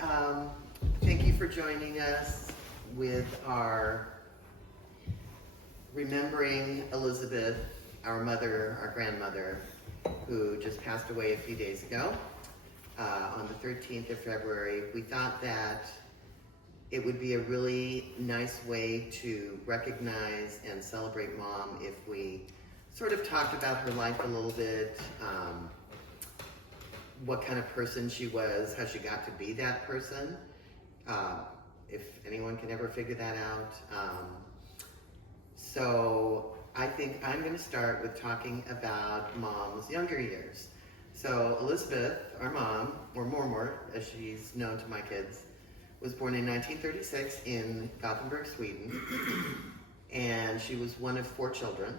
Um, Thank you for joining us with our Remembering Elizabeth, our mother, our grandmother, who just passed away a few days ago on the 13th of February. We thought that it would be a really nice way to recognize and celebrate Mom if we sort of talked about her life a little bit, what kind of person she was, how she got to be that person, if anyone can ever figure that out. So I think I'm going to start with talking about Mom's younger years. So Elizabeth, our mom, or Mormor, as she's known to my kids, was born in 1936 in Gothenburg, Sweden, and she was one of 4 children.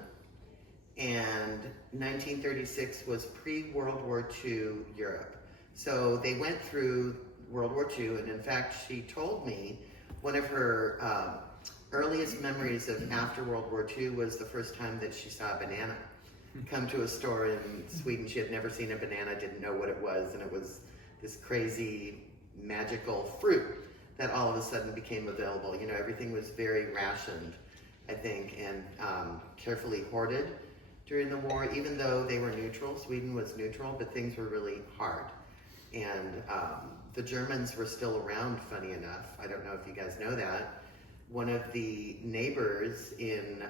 And 1936 was pre-World War II Europe. So they went through World War II, and in fact, she told me one of her earliest memories of after World War II was the first time that she saw a banana come to a store in Sweden. She had never seen a banana, didn't know what it was, and it was this crazy magical fruit that all of a sudden became available. You know, everything was very rationed, I think, and carefully hoarded during the war, even though they were neutral. Sweden was neutral, but things were really hard. And the Germans were still around, funny enough. I don't know if you guys know that. One of the neighbors in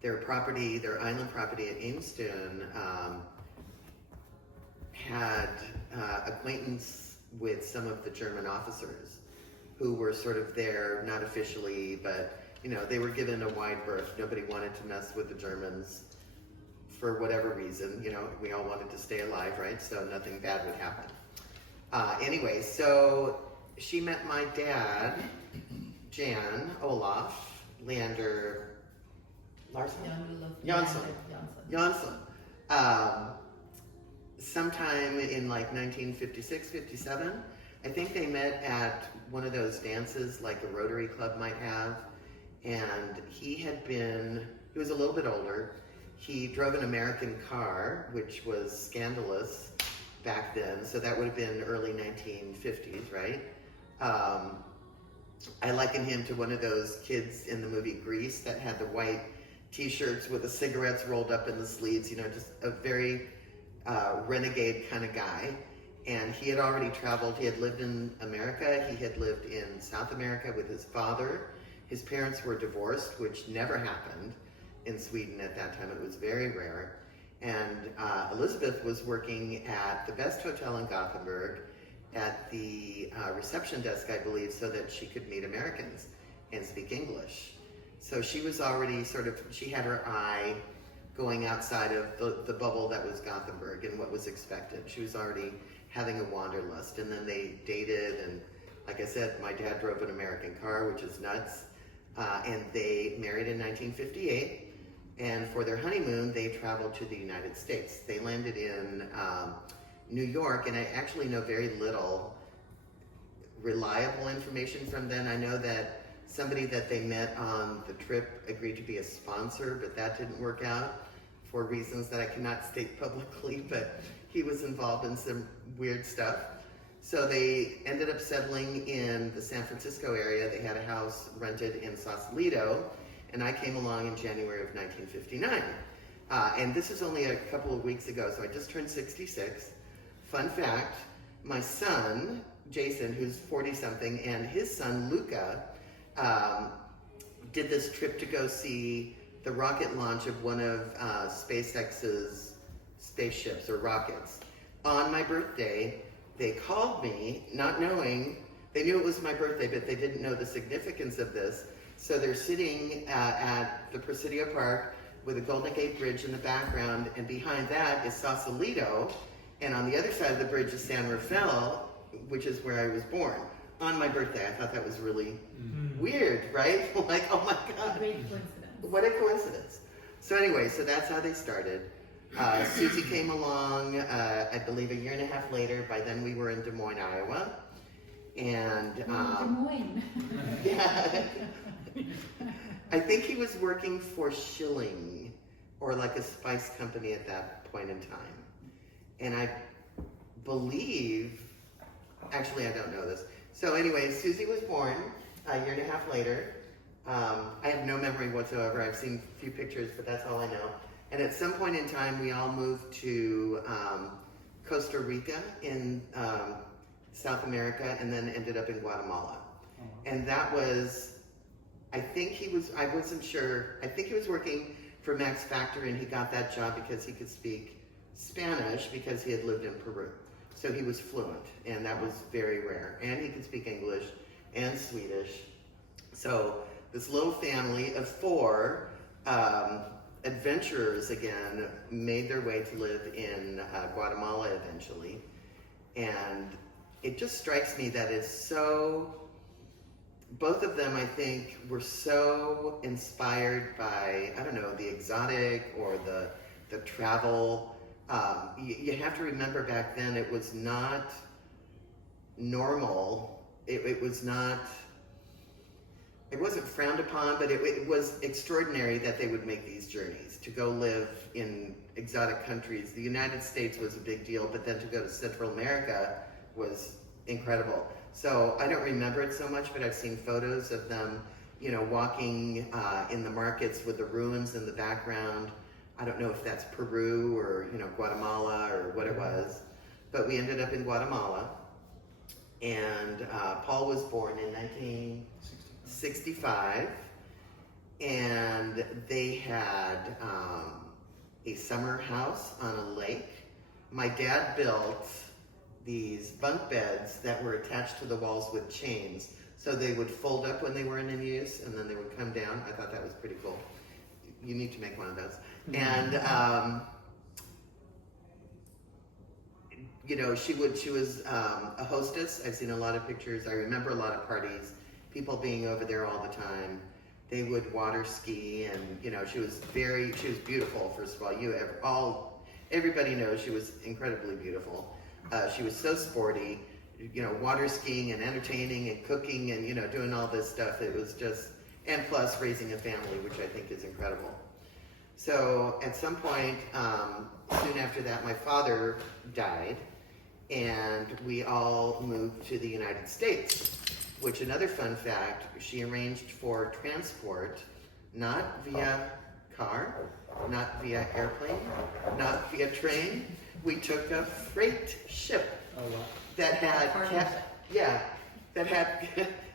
their property, their island property at Eamston, had acquaintance with some of the German officers who were sort of there, not officially, but you know, they were given a wide berth. Nobody wanted to mess with the Germans for whatever reason. You know, we all wanted to stay alive, right? So nothing bad would happen. Anyway, so she met my dad, Jan, Olaf, Leander, Larson? Jansson. Sometime in like 1956, 57. I think they met at one of those dances like a Rotary Club might have. And he was a little bit older. He drove an American car, which was scandalous back then. So that would have been early 1950s, right? I liken him to one of those kids in the movie Grease that had the white t-shirts with the cigarettes rolled up in the sleeves, you know, just a very renegade kind of guy. And he had already traveled. He had lived in America. He had lived in South America with his father. His parents were divorced, which never happened in Sweden at that time. It was very rare. And Elizabeth was working at the best hotel in Gothenburg at the reception desk, I believe, so that she could meet Americans and speak English. So she was already she had her eye going outside of the bubble that was Gothenburg and what was expected. She was already having a wanderlust. And then they dated, and like I said, my dad drove an American car, which is nuts. And they married in 1958. And for their honeymoon, they traveled to the United States. They landed in New York, and I actually know very little reliable information from then. I know that somebody that they met on the trip agreed to be a sponsor, but that didn't work out for reasons that I cannot state publicly, but he was involved in some weird stuff. So they ended up settling in the San Francisco area. They had a house rented in Sausalito, and I came along in January of 1959. And this is only a couple of weeks ago, so I just turned 66. Fun fact, my son, Jason, who's 40-something, and his son, Luca, did this trip to go see the rocket launch of one of SpaceX's spaceships or rockets. On my birthday, they called me, not knowing, they knew it was my birthday, but they didn't know the significance of this. So they're sitting at the Presidio Park with a Golden Gate Bridge in the background, and behind that is Sausalito, and on the other side of the bridge is San Rafael, which is where I was born, on my birthday. I thought that was really weird, right? Like, oh my God. Great coincidence. What a coincidence. So anyway, so that's how they started. Susie came along, I believe, a year and a half later. By then we were in Des Moines, Iowa. And Des Moines. yeah, I think he was working for Schilling or like a spice company at that point in time. And I believe, Actually, I don't know this. So anyway, Susie was born a year and a half later. I have no memory whatsoever. I've seen a few pictures, but that's all I know. And at some point in time, we all moved to Costa Rica in South America, and then ended up in Guatemala. And that was, I wasn't sure, I think he was working for Max Factor, and he got that job because he could speak Spanish because he had lived in Peru. So he was fluent, and that was very rare. And he could speak English and Swedish. So this little family of 4 adventurers again made their way to live in Guatemala eventually. And it just strikes me that it's so, both of them I think were so inspired by, I don't know, the exotic or the travel. You have to remember back then it was not normal. It wasn't frowned upon, but it was extraordinary that they would make these journeys to go live in exotic countries. The United States was a big deal, but then to go to Central America was incredible. So I don't remember it so much, but I've seen photos of them, you know, walking in the markets with the ruins in the background. I don't know if that's Peru or, you know, Guatemala or what it was, but we ended up in Guatemala. And Paul was born in 1965, and they had a summer house on a lake. My dad built these bunk beds that were attached to the walls with chains, so they would fold up when they weren't in use, and then they would come down. I thought that was pretty cool. You need to make one of those. And you know, she was a hostess. I've seen a lot of pictures. I remember a lot of parties, people being over there all the time. They would water ski, and you know, she was beautiful. First of all, everybody knows she was incredibly beautiful. She was so sporty, you know, water skiing and entertaining and cooking and, you know, doing all this stuff. It was just, and plus raising a family, which I think is incredible. So at some point, soon after that, my father died, and we all moved to the United States, which, another fun fact, she arranged for transport, not via car, not via airplane, not via train. We took a freight ship that had,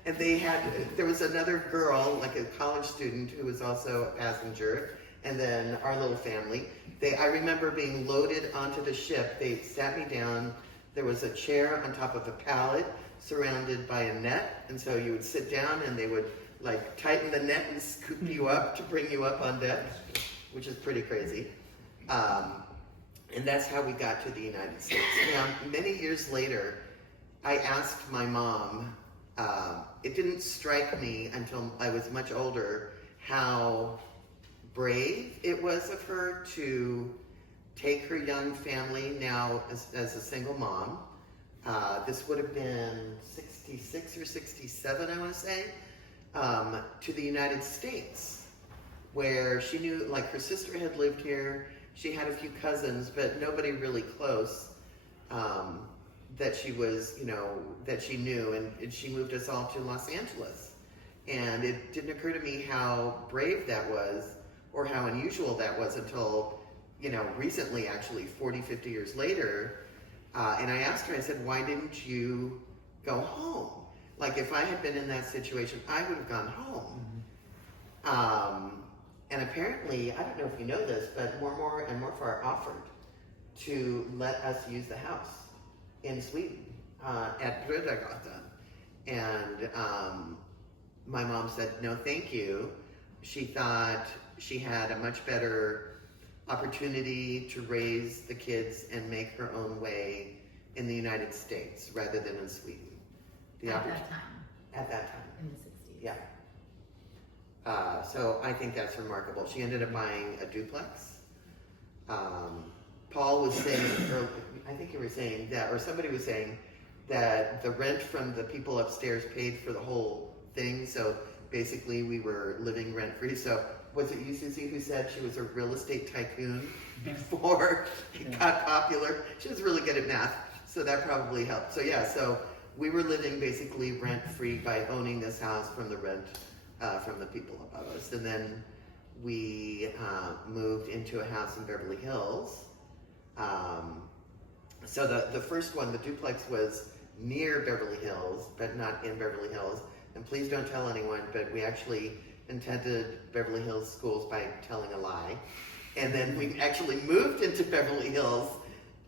and there was another girl, like a college student, who was also a passenger, and then our little family. I remember being loaded onto the ship. They sat me down. There was a chair on top of a pallet surrounded by a net, and so you would sit down and they would like tighten the net and scoop you up to bring you up on deck, which is pretty crazy. And that's how we got to the United States. Now, many years later, I asked my mom, it didn't strike me until I was much older, how brave it was of her to take her young family, now as a single mom. This would have been 66 or 67, I want to say, to the United States, where she knew, like, her sister had lived here. She had a few cousins, but nobody really close that she was, you know, that she knew. And she moved us all to Los Angeles. And it didn't occur to me how brave that was or how unusual that was until, you know, recently, actually, 40, 50 years later. And I asked her, I said, why didn't you go home? Like, if I had been in that situation, I would have gone home. And apparently, I don't know if you know this, but more and more far offered to let us use the house in Sweden at Rödagatan. And my mom said, no, thank you. She thought she had a much better opportunity to raise the kids and make her own way in the United States rather than in Sweden. At that time. At that time. In the 60s. Yeah. So I think that's remarkable. She ended up buying a duplex. Paul was saying, or I think you were saying that, or somebody was saying that the rent from the people upstairs paid for the whole thing. So basically we were living rent free. So was it you, Susie, who said she was a real estate tycoon before it got popular? She was really good at math, so that probably helped. So yeah, so we were living basically rent-free by owning this house from the rent from the people above us. And then we moved into a house in Beverly Hills. So the first one, the duplex, was near Beverly Hills, but not in Beverly Hills. And please don't tell anyone, but we actually attended Beverly Hills schools by telling a lie. And then we actually moved into Beverly Hills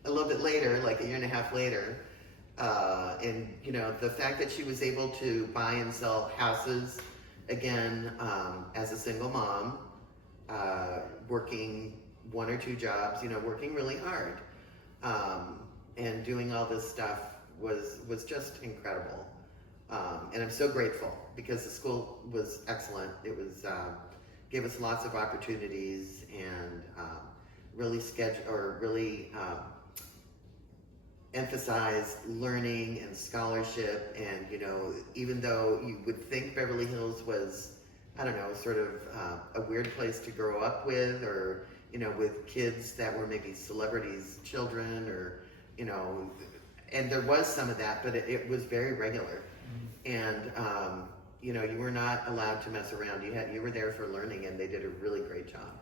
a little bit later, like a year and a half later. And you know, the fact that she was able to buy and sell houses again as a single mom, working 1 or 2 jobs, you know, working really hard, and doing all this stuff was just incredible. And I'm so grateful because the school was excellent. It was gave us lots of opportunities and really emphasized learning and scholarship. And you know, even though you would think Beverly Hills was, I don't know, sort of a weird place to grow up with, or you know, with kids that were maybe celebrities' children, or you know, and there was some of that, but it was very regular. And you know, you were not allowed to mess around. You were there for learning, and they did a really great job.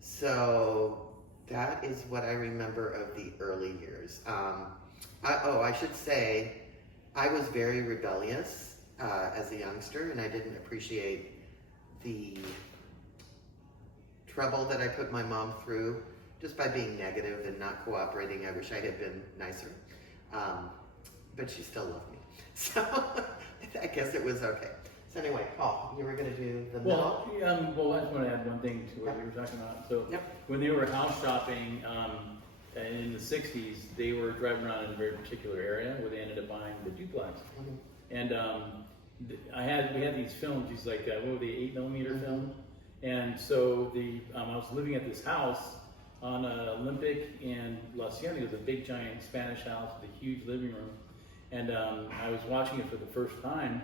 So that is what I remember of the early years. I should say, I was very rebellious as a youngster, and I didn't appreciate the trouble that I put my mom through just by being negative and not cooperating. I wish I had been nicer, but she still loved me. So I guess it was okay. So anyway, Paul, you were going to do the middle? Well, I just want to add one thing to what you were talking about. So when they were house shopping in the 60s, they were driving around in a very particular area where they ended up buying the duplex. And we had these films, these like, what were they, 8mm film? And so I was living at this house on Olympic and La Cienega. It was a big, giant Spanish house with a huge living room. And I was watching it for the first time.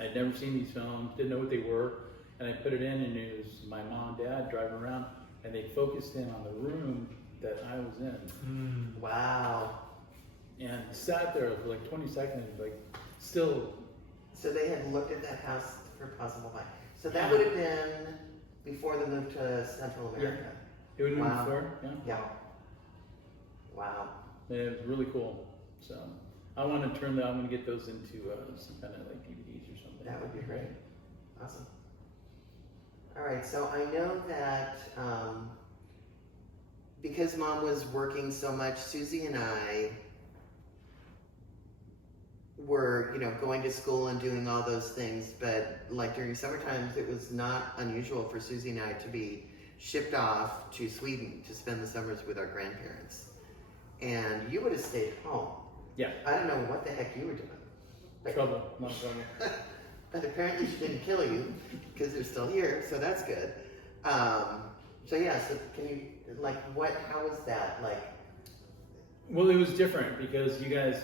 I'd never seen these films, didn't know what they were, and I put it in, and it was my mom and dad driving around, and they focused in on the room that I was in. Wow. And sat there for like 20 seconds, like still. So they had looked at that house for possible buy. So that would have been before the move to Central America. It would have been before, Yeah. Wow. It was really cool. So I want to I'm going to get those into some kind of like DVDs or something. That would be great. Awesome. All right, so I know that because Mom was working so much, Susie and I were, you know, going to school and doing all those things, but like during summer times, it was not unusual for Susie and I to be shipped off to Sweden to spend the summers with our grandparents. And you would have stayed home. Yeah. I don't know what the heck you were doing. But, trouble. but apparently she didn't kill you because they're still here, so that's good. So yeah, so can you, like, how was that, like? Well, it was different because you guys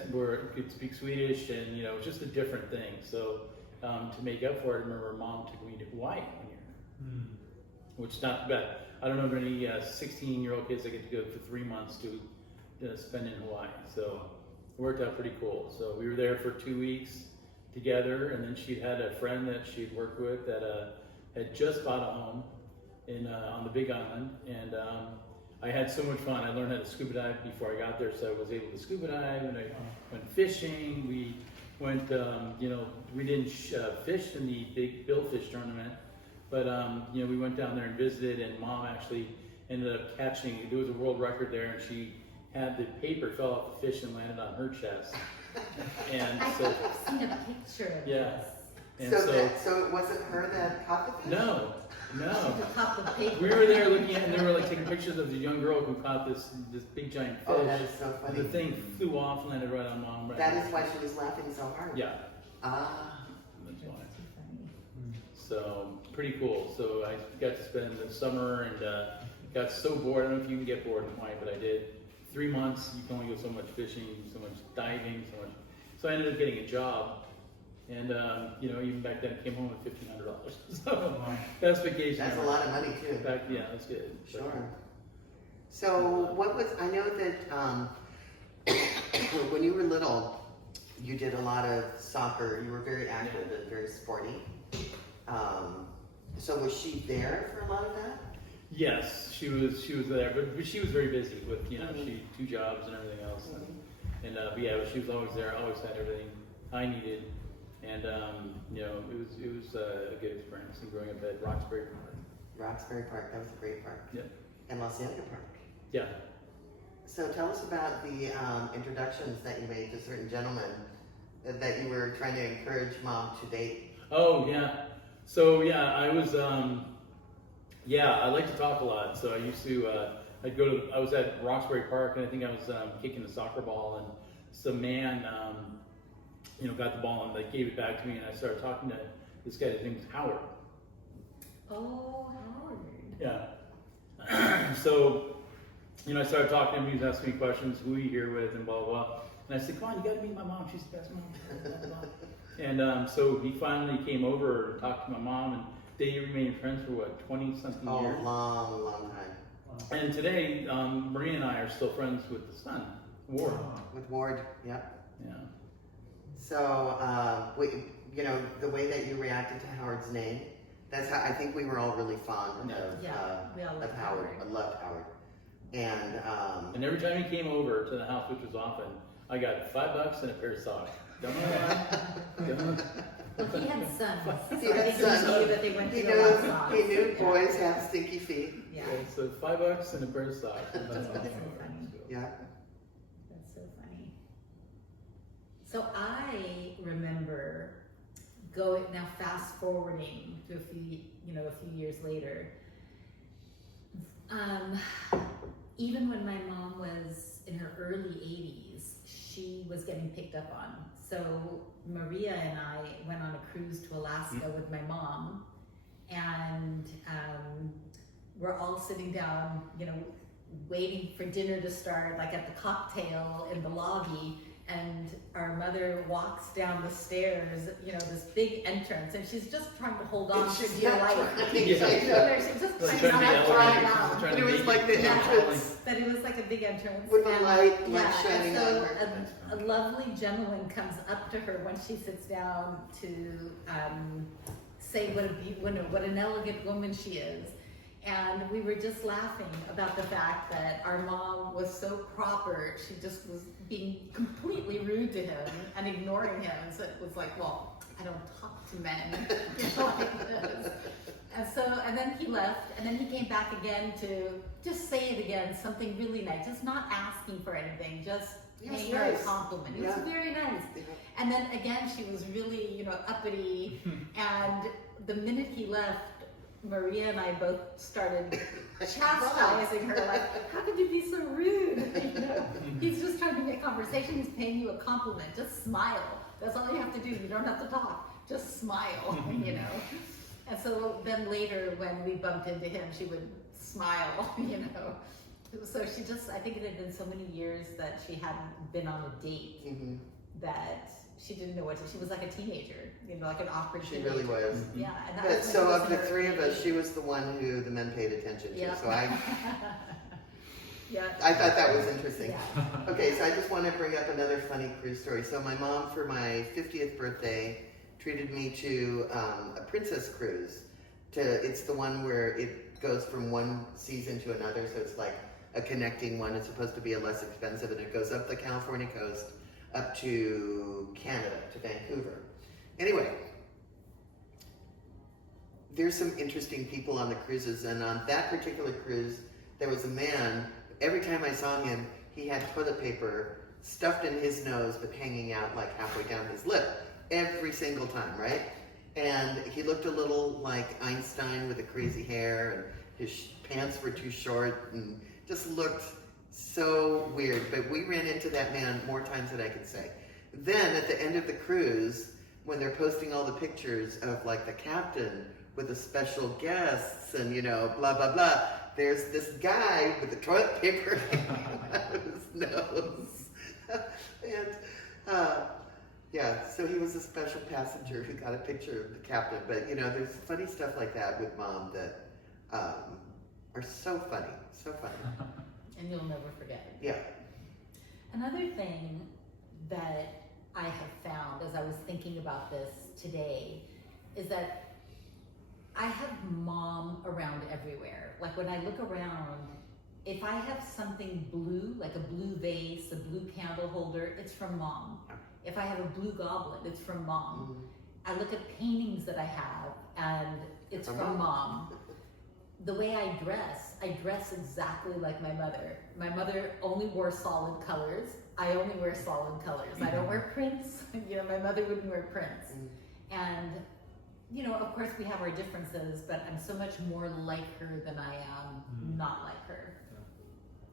could speak Swedish, and you know, it was just a different thing. So to make up for it, I remember Mom took me to Hawaii one year, which is not bad. I don't know of any 16-year-old kids that get to go for 3 months to spend in Hawaii. So it worked out pretty cool. So we were there for 2 weeks together, and then she had a friend that she'd worked with that had just bought a home on the Big Island, and I had so much fun. I learned how to scuba dive before I got there, so I was able to scuba dive, and I went fishing. We went, we didn't fish in the big billfish tournament, but we went down there and visited, and Mom actually ended up catching, there was a world record there, and she had the paper fell off the fish and landed on her chest. And I so, think I've seen a picture of yeah. this. And so it wasn't her that caught the fish? No. She caught the paper. We were there looking at, and they were like taking pictures of the young girl who caught this big giant fish. Oh, that is so funny. The thing flew off and landed right on Mom. Right. That is why she was laughing so hard. Yeah. Ah. That's why. So pretty cool. So I got to spend the summer and got so bored. I don't know if you can get bored in Hawaii, but I did. 3 months, you can only go so much fishing, so much diving, so much. So I ended up getting a job, and even back then, I came home with $1,500. So best vacation. That's a lot of money too. That's good. Sure. So what was? I know that when you were little, you did a lot of soccer. You were very active and very sporty. So was she there for a lot of that? Yes, she was there, but she was very busy with, you know, she 2 jobs and everything else. And but yeah, she was always there, always had everything I needed. And, you know, it was a good experience and growing up at Roxbury Park. Roxbury Park, that was a great park. Yep. And La Cienega Park. Yeah. So tell us about the introductions that you made to certain gentlemen that you were trying to encourage Mom to date. Oh, yeah. So, yeah, I was, I like to talk a lot. So I used to, I was at Roxbury Park, and I think I was kicking a soccer ball, and some man, you know, got the ball and like gave it back to me, and I started talking to this guy. His name was Howard. Oh, Howard. Yeah. So, you know, I started talking to him. He was asking me questions. Who are you here with? And blah blah blah. And I said, "Come on, you got to meet my mom. She's the best mom." Blah, blah, blah. And so he finally came over and talked to my mom, and they remained friends for what, 20-something years. Oh, long time. And today, Maria and I are still friends with the son, Ward. With Ward, yep. Yeah. So, you know, the way that you reacted to Howard's name, that's how I think we were all really fond We all of loved Howard. I loved Howard. And every time he came over to the house, which was often, I got $5 and a pair of socks. Don't know why. Don't know. Well, he had sons. So He had I think sons. he knew that they went he to the lost socks. knew boys have stinky feet. Yeah. So $5 and a pair of socks. That's so funny. Yeah. That's so funny. So I remember now fast forwarding to a few years later. Even when my mom was in her early 80s, she was getting picked up on. So Maria and I went on a cruise to Alaska with my mom, and we're all sitting down, you know, waiting for dinner to start, like at the cocktail in the lobby, and our mother walks down the stairs, you know, this big entrance, and she's just trying to hold on for dear life. She's just trying not to fly down. But it was like the entrance. But it was like a big entrance. With the and, light and shining so on her. A lovely gentleman comes up to her when she sits down to say what an elegant woman she is. And we were just laughing about the fact that our mom was so proper. She just was being completely rude to him and ignoring him. And so it was like, well, I don't talk to men, you know, like this. And then he left, and then he came back again to just say it again, something really nice, just not asking for anything, just paying her a compliment. It was very nice. Yeah. And then again, she was really, you know, uppity. And the minute he left, Maria and I both started chastising her, like, how could you be so rude? You know, he's just trying to make conversation. He's paying you a compliment. Just smile. That's all you have to do. You don't have to talk. Just smile, you know. And so then later when we bumped into him, she would smile, you know. So she just, I think it had been so many years that she hadn't been on a date that she didn't know what to, she was like a teenager, you know, like an awkward teenager. She really was. Yeah. And that But was so of the three of us, she was the one who the men paid attention to. Yeah. So I yeah. I thought that was interesting. Yeah. Okay, so I just want to bring up another funny cruise story. So my mom, for my 50th birthday, treated me to a princess cruise. It's the one where it goes from one season to another, so it's like a connecting one. It's supposed to be a less expensive, and it goes up the California coast up to Canada, to Vancouver. Anyway, there's some interesting people on the cruises, and on that particular cruise, there was a man. Every time I saw him, he had toilet paper stuffed in his nose, but hanging out like halfway down his lip. Every single time, right? And he looked a little like Einstein with the crazy hair, and his pants were too short, and just looked so weird. But we ran into that man more times than I could say. Then at the end of the cruise, when they're posting all the pictures of like the captain with the special guests and, you know, blah, blah, blah, there's this guy with the toilet paper hanging out of his nose. And yeah, so he was a special passenger who got a picture of the captain. But, you know, there's funny stuff like that with Mom that are so funny, so funny. And you'll never forget. Yeah. Another thing that I have thinking about this today is that I have mom around everywhere. Like when I look around, if I have something blue, like a blue vase, a blue candle holder, it's from mom. If I have a blue goblet, it's from mom. I look at paintings that I have and it's from mom. The way I dress exactly like my mother. My mother only wore solid colors. I only wear solid colors. I don't wear prints. You know, my mother wouldn't wear prints. And, you know, of course we have our differences, but I'm so much more like her than I am not like her.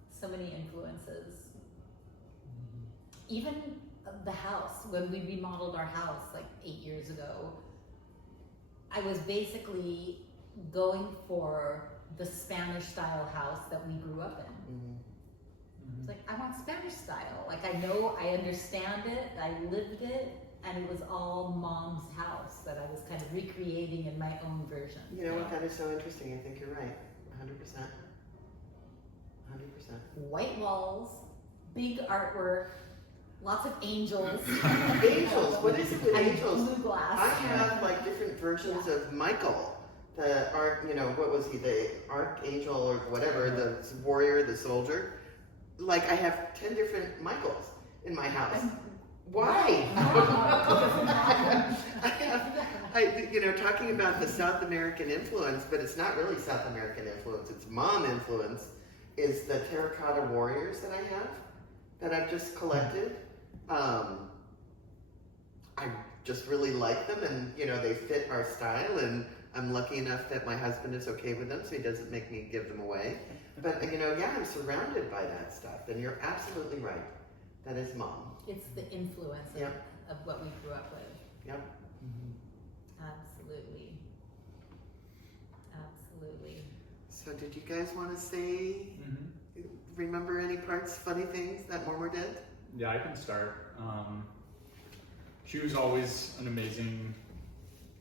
So many influences. Even the house, when we remodeled our house like 8 years ago, I was basically going for the Spanish style house that we grew up in. It's like, I want Spanish style. Like I know, I understand it, I lived it, and it was all mom's house that I was kind of recreating in my own version. You know what, that is so interesting. I think you're right, 100%. 100%. White walls, big artwork, lots of angels. Angels, what is it with and angels? blue glass. I have like different versions of Michael, the what was he, the archangel or whatever, the warrior, the soldier. Like I have 10 different Michaels in my house. Why? Talking about the South American influence, but it's not really South American influence, it's mom influence, is the terracotta warriors that I have, that I've just collected. I just really like them, and they fit our style, and I'm lucky enough that my husband is okay with them, so he doesn't make me give them away. But I'm surrounded by that stuff, and you're absolutely right. That is mom. It's the influence of what we grew up with. Yep. Absolutely. Absolutely. So did you guys want to say, remember any parts, funny things that Mormor did? Yeah, I can start. She was always an amazing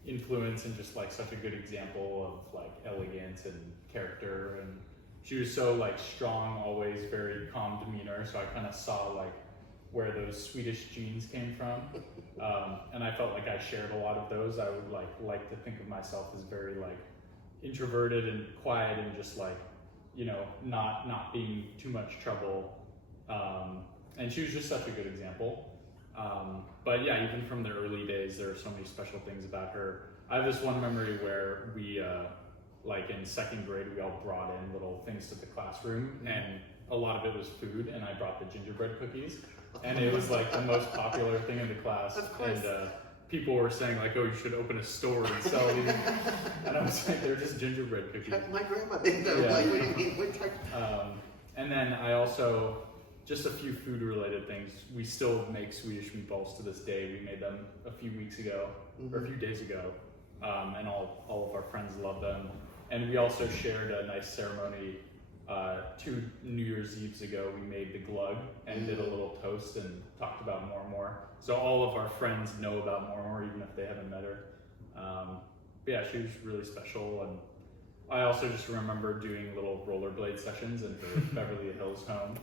influence and just like such a good example of like elegance and character, and she was so like strong, always very calm demeanor, so I kind of saw like where those Swedish genes came from, and I felt like I shared a lot of those. I would like to think of myself as very like introverted and quiet and just like not being too much trouble, and she was just such a good example. But yeah, even from the early days, there are so many special things about her. I have this one memory where we, like in second grade, we all brought in little things to the classroom, and a lot of it was food, and I brought the gingerbread cookies, and it was like the most popular thing in the class. Of course. And people were saying like, oh, you should open a store and sell these. And I was like, they're just gingerbread cookies. My grandma did that. Yeah. Like, what do you mean? And then I also, just a few food related things. We still make Swedish meatballs to this day. We made them a few weeks ago, or a few days ago, and all of our friends love them. And we also shared a nice ceremony 2 New Year's Eves ago. We made the glug and did a little toast and talked about Mormor. So all of our friends know about Mormor, even if they haven't met her. But yeah, she was really special. And I also just remember doing little rollerblade sessions in her Beverly Hills home.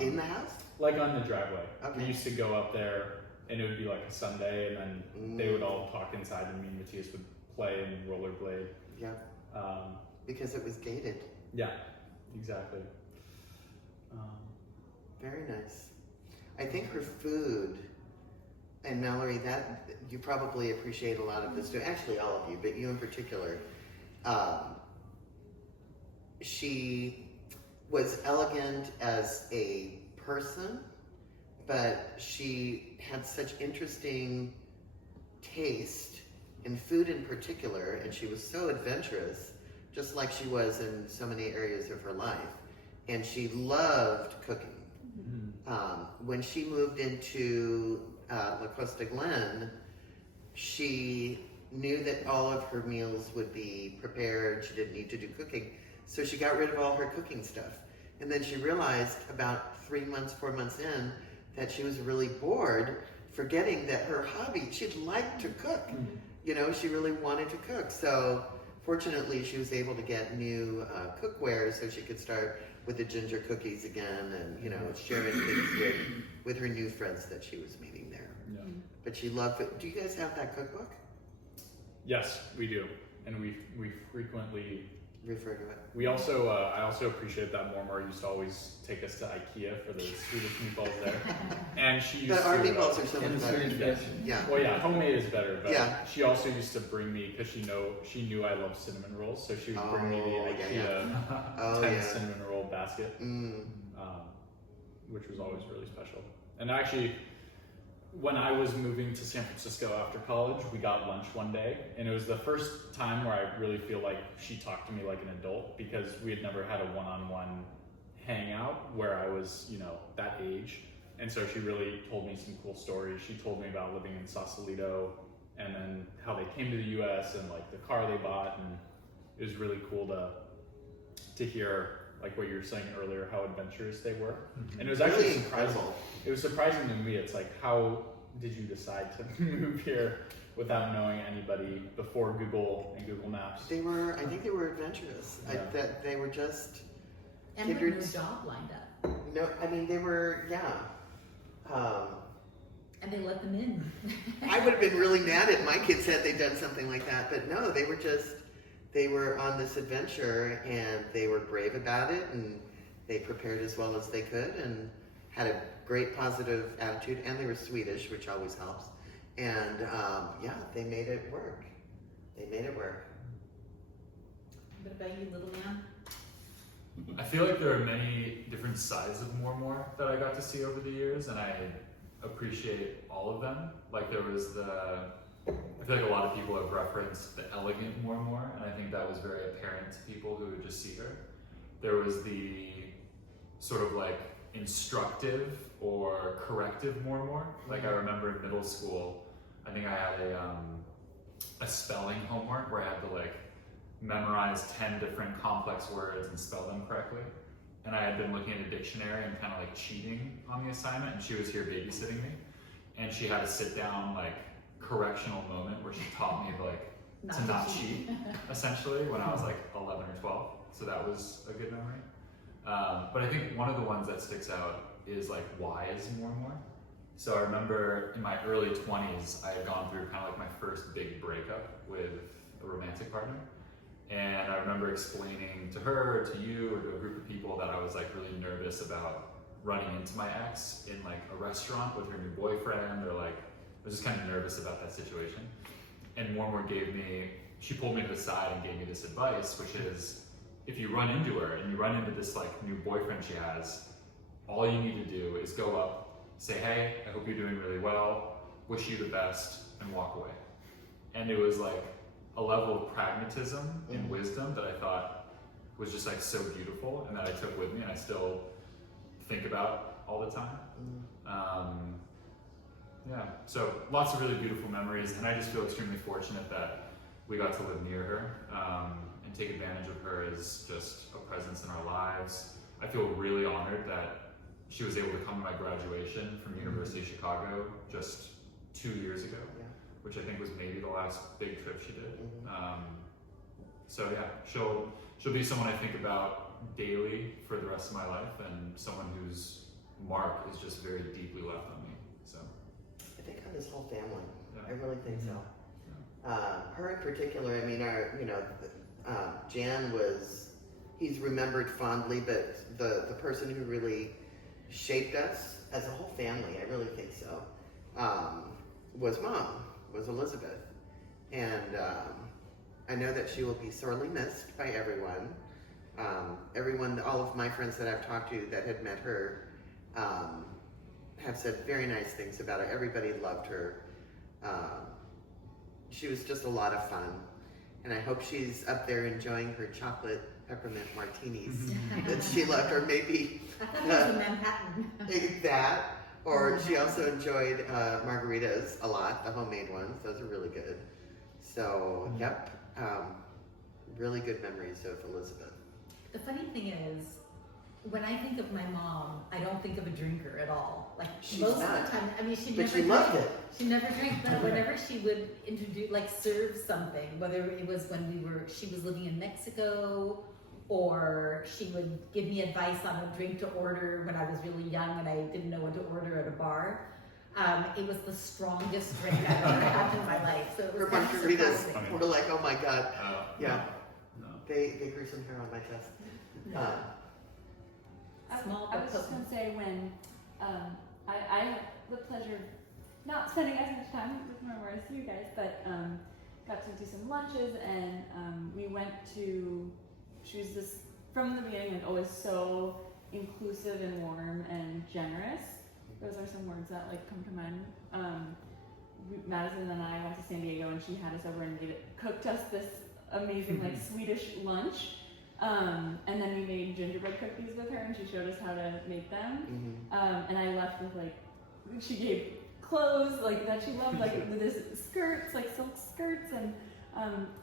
In the house? Like on the driveway. Okay. We used to go up there, and it would be like a Sunday, and then they would all talk inside, and me and Matthias would play and rollerblade. Yeah. Because it was gated. Yeah, exactly. Very nice. I think her food, and Mallory, that you probably appreciate a lot of this too. Actually, all of you, but you in particular. She was elegant as a person, but she had such interesting taste in food in particular, and she was so adventurous, just like she was in so many areas of her life. And she loved cooking. When she moved into La Costa Glen, she knew that all of her meals would be prepared. She didn't need to do cooking. So she got rid of all her cooking stuff. And then she realized about 4 months in, that she was really bored, forgetting that her hobby, she'd like to cook. She really wanted to cook. So fortunately, she was able to get new cookware so she could start with the ginger cookies again and, sharing things with her new friends that she was meeting there. Yeah. but she loved it. Do you guys have that cookbook? Yes, we do, and we frequently Refer to it. We also, I also appreciate that Mormor used to always take us to IKEA for those Swedish meatballs there, and she used But our to. meatballs are so And much the better. Swedish fish. Yeah. Well, yeah, homemade is better, but Yeah. she also used to bring me because she knew I love cinnamon rolls, so she would bring me the Oh, IKEA yeah. Oh, 10 yeah. cinnamon roll basket, Mm. which was always really special. And actually, when I was moving to San Francisco after college, we got lunch one day, and it was the first time where I really feel like she talked to me like an adult, because we had never had a one-on-one hangout where I was, that age. And so she really told me some cool stories. She told me about living in Sausalito, and then how they came to the US and like the car they bought, and it was really cool to hear like what you were saying earlier, how adventurous they were. And it was actually Really surprising. incredible. It was surprising to me. It's like, how did you decide to move here without knowing anybody before Google and Google Maps? I think they were adventurous. Yeah. That they were just, And with Kindred- no job lined up. they were, yeah. And they let them in. I would have been really mad at my kids had they done something like that, but no, they were on this adventure, and they were brave about it, and they prepared as well as they could, and had a great positive attitude, and they were Swedish, which always helps. And they made it work. They made it work. What about you, little man? I feel like there are many different sides of Mormor that I got to see over the years, and I appreciate all of them. Like there was I feel like a lot of people have referenced the elegant Mormor, and I think that was very apparent to people who would just see her. There was the sort of like instructive or corrective Mormor. Like I remember in middle school, I think I had a spelling homework where I had to like memorize 10 different complex words and spell them correctly. And I had been looking at a dictionary and kind of like cheating on the assignment, and she was here babysitting me. And she had a sit down like correctional moment where she taught me like to not cheat, essentially, when I was like 11 or 12. So that was a good memory. But I think one of the ones that sticks out is like, why is Mormor? So I remember in my early 20s, I had gone through kind of like my first big breakup with a romantic partner. And I remember explaining to her, to you, or to a group of people that I was like really nervous about running into my ex in like a restaurant with her new boyfriend, or like, I was just kind of nervous about that situation. And Mormor she pulled me to the side and gave me this advice, which is, if you run into her and you run into this like new boyfriend she has, all you need to do is go up, say, hey, I hope you're doing really well, wish you the best, and walk away. And it was like a level of pragmatism and wisdom that I thought was just like so beautiful, and that I took with me and I still think about all the time. So lots of really beautiful memories, and I just feel extremely fortunate that we got to live near her and take advantage of her as just a presence in our lives. I feel really honored that she was able to come to my graduation from University of Chicago just 2 years ago, which I think was maybe the last big trip she did. She'll be someone I think about daily for the rest of my life, and someone whose mark is just very deeply left on me. So I think on this whole family. Yeah. I really think so. Her in particular, I mean, Jan he's remembered fondly, but the person who really shaped us as a whole family, I really think so, was Elizabeth. And I know that she will be sorely missed by everyone. All of my friends that I've talked to that had met her have said very nice things about her. Everybody loved her. She was just a lot of fun. And I hope she's up there enjoying her chocolate peppermint martinis that she loved, or maybe I thought it was in Manhattan. that. Or she also enjoyed margaritas a lot, the homemade ones. Those are really good. So, really good memories of Elizabeth. The funny thing is, when I think of my mom, I don't think of a drinker at all. Like She's most not. of the time, I mean, she But never she loved drank. it. She never drank, but whenever she would introduce, like serve something, whether it was when she was living in Mexico, or she would give me advice on a drink to order when I was really young and I didn't know what to order at a bar. It was the strongest drink I've ever had in my life. So it was Her kind of margaritas surprising. were like, oh my god. Yeah, No. they grew some hair on my chest. Small I but was just potent. gonna say when I had the pleasure of not spending as much time with Rigmor as you guys, but got to do some lunches and we went to. She was just from the beginning, like always so inclusive and warm and generous. Those are some words that like come to mind. Madison and I went to San Diego and she had us over and cooked us this amazing like Swedish lunch. And then we made gingerbread cookies with her and she showed us how to make them. And I left with like, she gave clothes like that she loved, like this skirts, like silk skirts and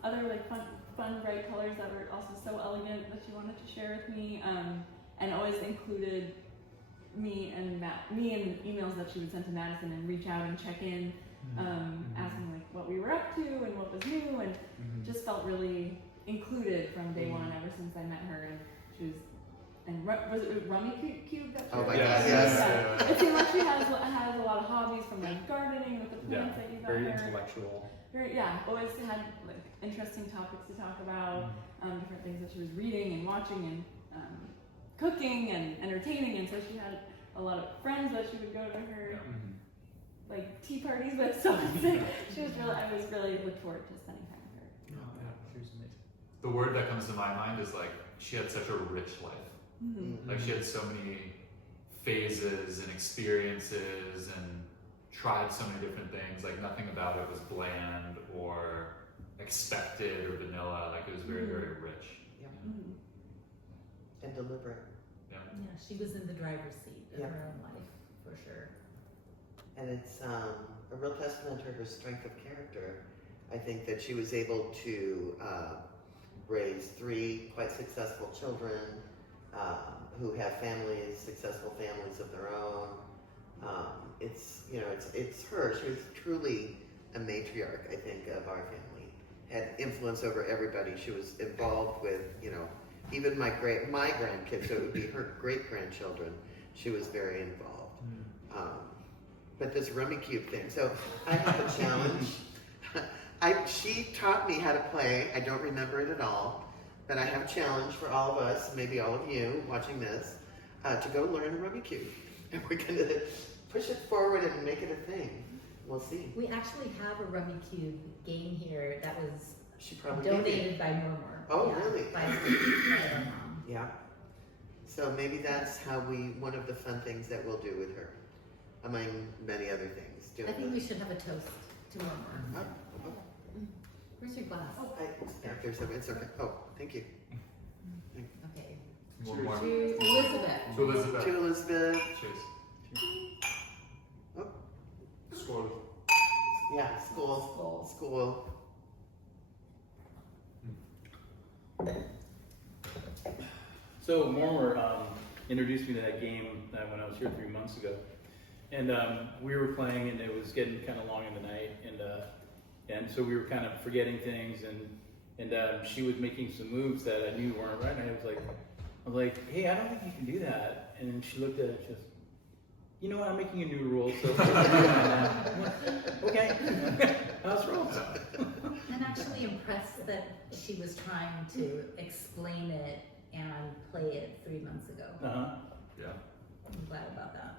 other like fun bright colors that were also so elegant that she wanted to share with me. And always included me and emails that she would send to Madison and reach out and check in, asking like what we were up to and what was new, and just felt really included from day one ever since I met her. And she was, and was it Rummy Cube that she Oh my was? god, Yes. yes. It seemed like she has a lot of hobbies from like gardening with the plants that you got Very her. intellectual. Always had like interesting topics to talk about, different things that she was reading and watching and cooking and entertaining, and so she had a lot of friends that she would go to her like tea parties with. So she was really, I was really looked forward to spending time with her. She was amazing. The word that comes to my mind is like she had such a rich life. Like she had so many phases and experiences and tried so many different things. Like nothing about it was bland or expected or vanilla. Like it was very, very rich. And deliberate. Yeah. Yeah, she was in the driver's seat of Yep. her own life, for sure. And it's a real testament to her strength of character. I think that she was able to raise 3 quite successful children who have families, successful families of their own. It's her. She was truly a matriarch, I think, of our family. Had influence over everybody. She was involved with, even my grandkids, so it would be her great-grandchildren. She was very involved. But this Rummy Cube thing, so I have a challenge. She taught me how to play. I don't remember it at all, but I have a challenge for all of us, maybe all of you watching this, to go learn a Rummy Cube. And we're going to push it forward and make it a thing. We'll see. We actually have a Rummy Cube game here that was She probably did. donated by Mormor. Oh, really? By her mom. Yeah. So maybe that's one of the fun things that we'll do with her, among many other things. I think we should have a toast to Mormor. Oh, Where's your glass? it's okay. Oh, thank you. Okay. One more. To Elizabeth. To Elizabeth. To Elizabeth. Cheers. Oh, Skål. yeah, school. So Mormor introduced me to that game when I was here 3 months ago, and we were playing, and it was getting kind of long in the night, and so we were kind of forgetting things, and she was making some moves that I knew weren't right, and I was like, hey, I don't think you can do that, and then she looked at it, and she goes, you know what, I'm making a new rule, so okay, house rules. I'm actually impressed that she was trying to explain it and play it 3 months ago. Uh-huh. Yeah. I'm glad about that.